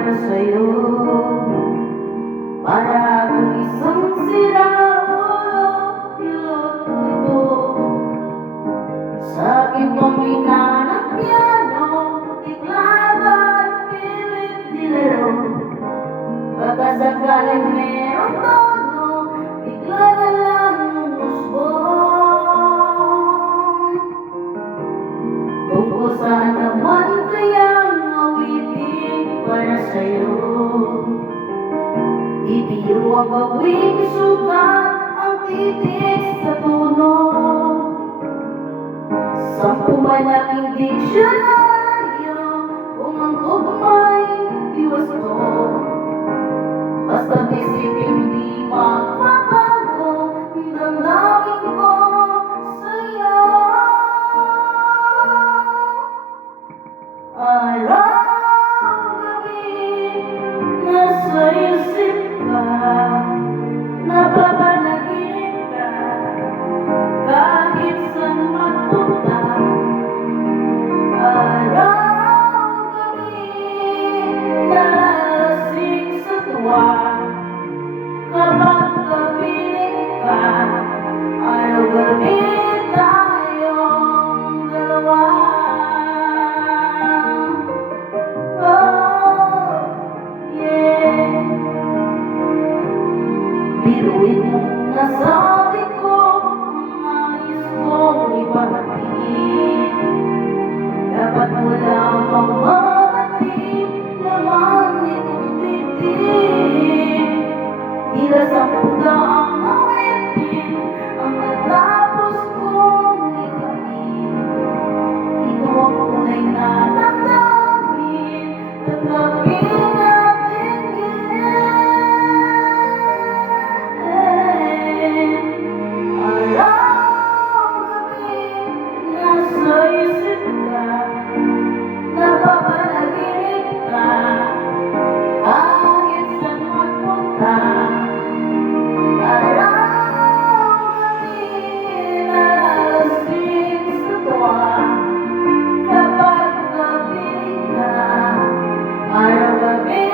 para sa'yo, para akong isang siraulo, pilot nito. Sa aking pamina ng piano, tiklada at pilit dilaro. Baka sakaling merong tono, bigla na lang umusbong. Tungkol saan naman kayang awitin para sa'yo? Ibiyo ang gawing sukat, ang titik sa tono. Sampu malaking diksyonaryo, kung ang tugma'y diwas ko. Basta't isipin di magbabago, ang damdamin ko sa'yo. Araw-gabi, nasa isip ka, napapanaginip ka, kahit saan magpunta. Araw-gabi, nalasing sa tuwa, kapag kapiling ka. Araw-gabi tayong dalawa. Oh, yeah. Biruin mong nasabi ko ang nais kong ipahatid. Dapat mo lamang mabatid naman itong titig. Tila sa pudaang awitin ang natapos kong likhain. Ito ang tunay na damdamin, tanggapin natin ngayon. Araw-gabi, nasa isip ka, napapanaginip ka, kahit saan magpunta. Araw-gabi, nalasing sa tuwa, kapag kapiling ka. Araw-gabi